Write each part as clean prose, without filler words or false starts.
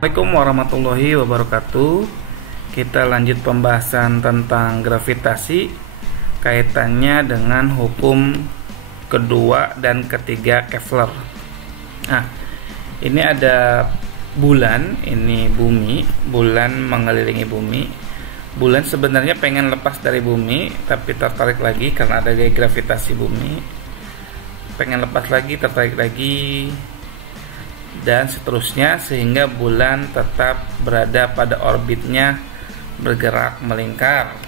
Assalamualaikum warahmatullahi wabarakatuh. Kita lanjut pembahasan tentang gravitasi, kaitannya dengan hukum kedua dan ketiga Kepler. Nah, ini ada bulan, ini bumi, bulan mengelilingi bumi. Bulan sebenarnya pengen lepas dari bumi, tapi tertarik lagi karena ada gaya gravitasi bumi. Pengen lepas lagi, tertarik lagi, dan seterusnya, sehingga bulan tetap berada pada orbitnya, bergerak melingkar.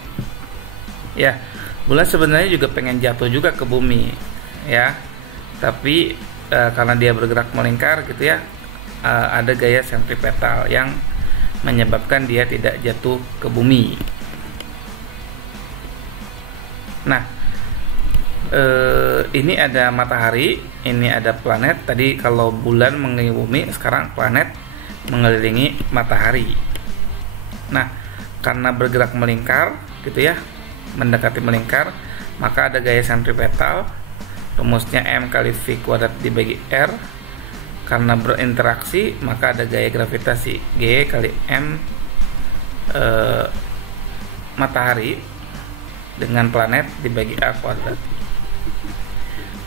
Ya, bulan sebenarnya juga pengen jatuh juga ke bumi, ya, tapi karena dia bergerak melingkar gitu ya, ada gaya sentripetal yang menyebabkan dia tidak jatuh ke bumi. Nah, ini ada matahari, ini ada planet. Tadi kalau bulan mengelilingi bumi, sekarang planet mengelilingi matahari. Nah, karena bergerak melingkar gitu ya, mendekati melingkar, maka ada gaya sentripetal. Rumusnya M kali V kuadrat dibagi R. Karena berinteraksi, maka ada gaya gravitasi G kali M matahari dengan planet dibagi A kuadrat.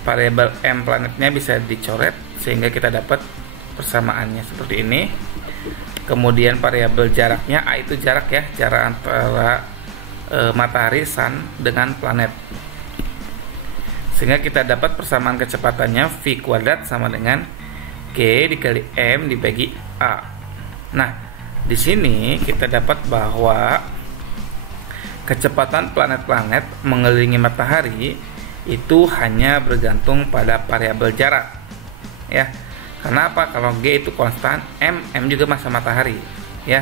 Variabel M planetnya bisa dicoret sehingga kita dapat persamaannya seperti ini. Kemudian variabel jaraknya, A itu jarak ya, jarak antara matahari sun dengan planet, sehingga kita dapat persamaan kecepatannya V kuadrat sama dengan G dikali M dibagi A. Nah, di sini kita dapat bahwa kecepatan planet-planet mengelilingi matahari itu hanya bergantung pada variabel jarak, ya. Kenapa? Kalau G itu konstan, M juga masa matahari, ya,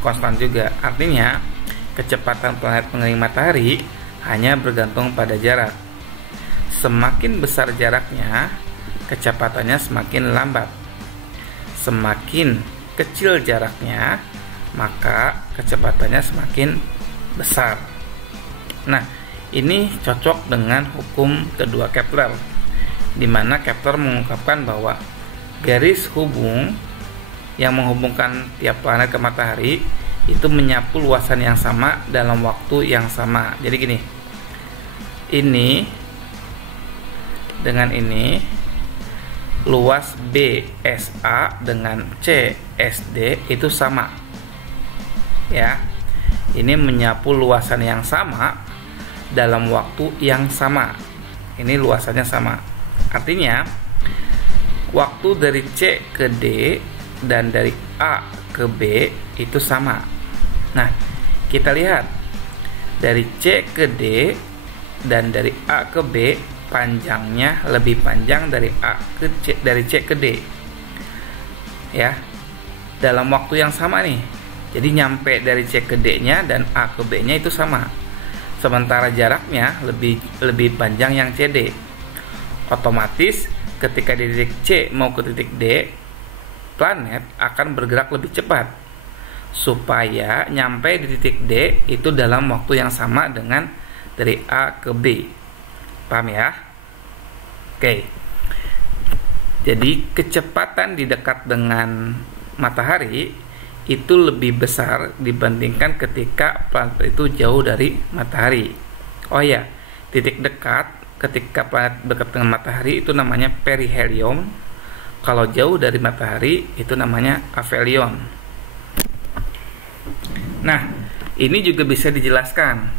konstan juga. Artinya kecepatan planet mengelilingi matahari hanya bergantung pada jarak. Semakin besar jaraknya, kecepatannya semakin lambat. Semakin kecil jaraknya, maka kecepatannya semakin besar. Nah, ini cocok dengan hukum kedua Kepler, di mana Kepler mengungkapkan bahwa garis hubung yang menghubungkan tiap planet ke matahari itu menyapu luasan yang sama dalam waktu yang sama. Jadi gini, ini dengan ini, luas BSA dengan CSD itu sama, ya. Ini menyapu luasan yang sama dalam waktu yang sama. Ini luasannya sama. Artinya waktu dari C ke D dan dari A ke B itu sama. Nah, kita lihat dari C ke D dan dari A ke B, panjangnya lebih panjang dari A ke C, dari C ke D, ya, dalam waktu yang sama nih. Jadi nyampe dari C ke D nya dan A ke B nya itu sama. Sementara jaraknya lebih panjang yang CD. Otomatis ketika di titik C mau ke titik D, planet akan bergerak lebih cepat supaya nyampe di titik D itu dalam waktu yang sama dengan dari A ke B. Paham ya? Oke. Jadi kecepatan di dekat dengan matahari itu lebih besar dibandingkan ketika planet itu jauh dari matahari. Oh ya, titik dekat ketika planet dekat dengan matahari itu namanya perihelion. Kalau jauh dari matahari itu namanya aphelion. Nah, ini juga bisa dijelaskan.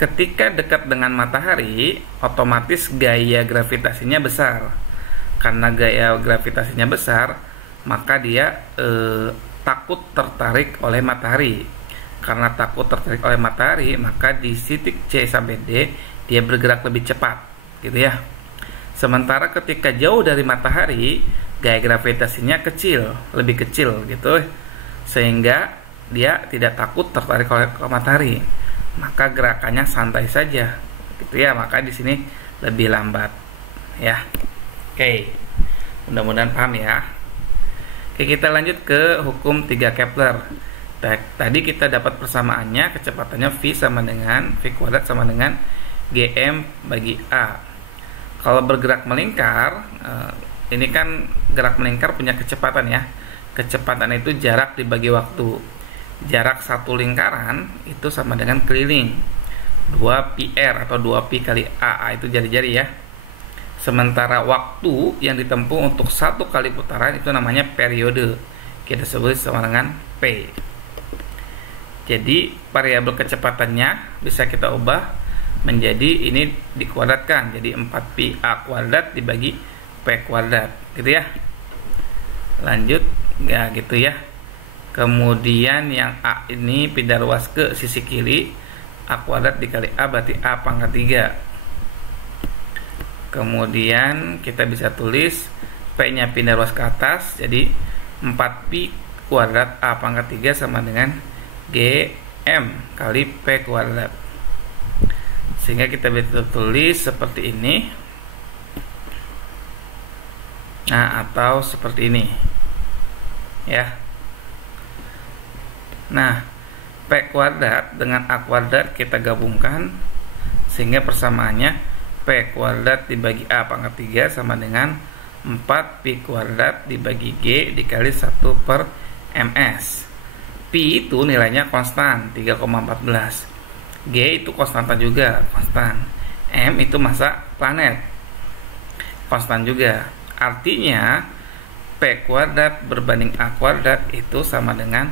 Ketika dekat dengan matahari, otomatis gaya gravitasinya besar. Karena gaya gravitasinya besar, maka dia takut tertarik oleh matahari. Karena takut tertarik oleh matahari, maka di titik C sampai D dia bergerak lebih cepat, gitu ya. Sementara ketika jauh dari matahari, gaya gravitasinya kecil, lebih kecil gitu, sehingga dia tidak takut tertarik oleh matahari. Maka gerakannya santai saja, gitu ya. Maka di sini lebih lambat, ya. Oke, mudah-mudahan paham ya. Oke, kita lanjut ke hukum 3 Kepler. Tadi kita dapat persamaannya, kecepatannya V sama dengan V kuadrat sama dengan GM bagi A. Kalau bergerak melingkar, ini kan gerak melingkar punya kecepatan ya. Kecepatan itu jarak dibagi waktu. Jarak satu lingkaran itu sama dengan keliling 2πr atau 2π kali A itu jari-jari ya. Sementara waktu yang ditempuh untuk satu kali putaran itu namanya periode, kita sebut sama dengan P. Jadi variabel kecepatannya bisa kita ubah menjadi ini dikuadratkan, jadi 4π A kuadrat dibagi P kuadrat gitu ya. Lanjut ya gitu ya. Kemudian yang A ini pindah ruas ke sisi kiri, A kuadrat dikali A berarti A pangkat 3. Kemudian kita bisa tulis P nya pindah ruas ke atas, jadi 4π kuadrat A pangkat 3 sama dengan GM kali P kuadrat. Sehingga kita bisa tulis seperti ini. Nah, atau seperti ini ya. Nah, P kuadrat dengan A kuadrat kita gabungkan sehingga persamaannya P kuadrat dibagi A pangkat 3 sama dengan 4π kuadrat dibagi G dikali 1/ms. Pi itu nilainya konstan 3,14. G itu konstanta juga, konstan. M itu massa planet, konstan juga. Artinya P kuadrat berbanding A kuadrat itu sama dengan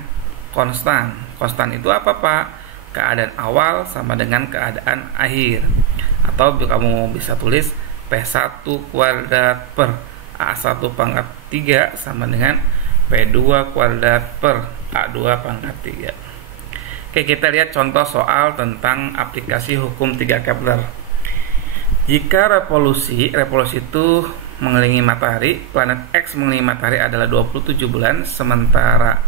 konstan. Konstan itu apa Pak? Keadaan awal sama dengan keadaan akhir. Atau kamu bisa tulis P1 kuadrat per A1 pangkat 3 sama dengan P2 kuadrat per A2 pangkat 3. Oke, kita lihat contoh soal tentang aplikasi hukum 3 Kepler. Jika revolusi itu mengelilingi matahari, planet X mengelilingi matahari adalah 27 bulan, sementara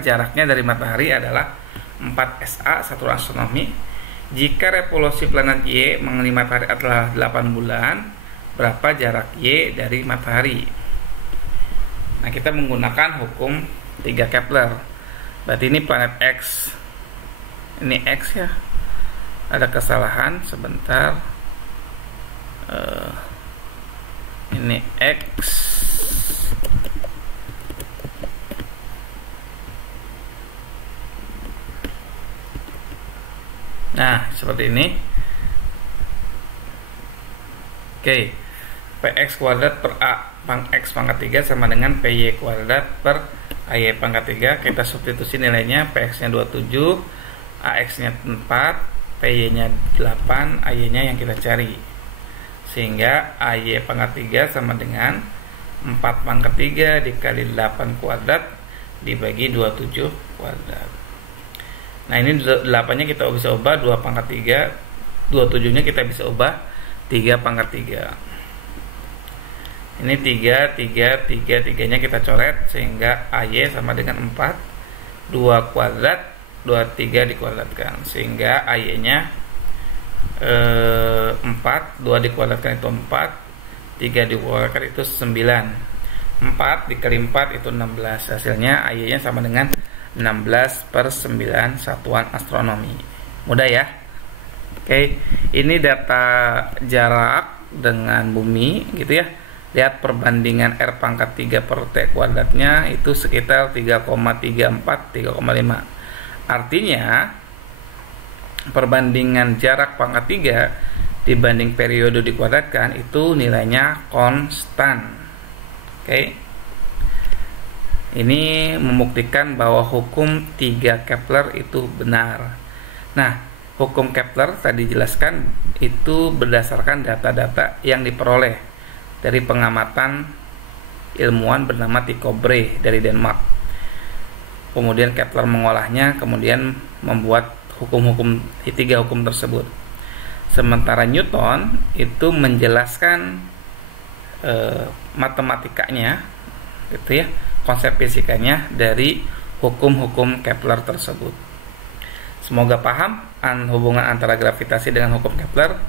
jaraknya dari matahari adalah 4 SA, satu astronomi. Jika revolusi planet Y mengelilingi matahari adalah 8 bulan, berapa jarak Y dari matahari? Nah, kita menggunakan hukum 3 Kepler. Berarti ini planet X. Ini X ya. Ada kesalahan sebentar. Ini X. Nah, seperti ini. Oke. Px kuadrat per A X pangkat 3 sama dengan PY kuadrat per AY pangkat 3. Kita substitusi nilainya, PX nya 27, AX nya 4, PY nya 8, AY nya yang kita cari. Sehingga AY pangkat 3 sama dengan 4 pangkat 3 dikali 8 kuadrat dibagi 27 kuadrat. Nah, ini 8 nya kita bisa ubah 2 pangkat 3, 27 nya kita bisa ubah 3 pangkat 3. Ini 3 nya kita coret sehingga AY sama dengan 4, 2 kuadrat, 23 dikuadratkan sehingga AY nya 4, 2 dikuadratkan itu 4, 3 dikuadratkan itu 9, 4 dikali 4 itu 16. Hasilnya AY nya sama dengan 16/9 satuan astronomi. Mudah ya. Oke, ini data jarak dengan bumi gitu ya. Lihat perbandingan R pangkat 3 per T kuadratnya itu sekitar 3,34, 3,5. Artinya perbandingan jarak pangkat 3 dibanding periode dikuadratkan itu nilainya konstan. Oke. Ini membuktikan bahwa hukum 3 Kepler itu benar. Nah, hukum Kepler tadi jelaskan itu berdasarkan data-data yang diperoleh dari pengamatan ilmuwan bernama Tycho Brahe dari Denmark. Kemudian Kepler mengolahnya, kemudian membuat hukum-hukum 3 hukum tersebut. Sementara Newton itu menjelaskan matematikanya, gitu ya, konsep fisikanya dari hukum-hukum Kepler tersebut. Semoga paham hubungan antara gravitasi dengan hukum Kepler.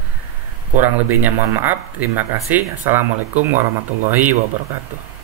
Kurang lebihnya mohon maaf. Terima kasih. Assalamualaikum warahmatullahi wabarakatuh.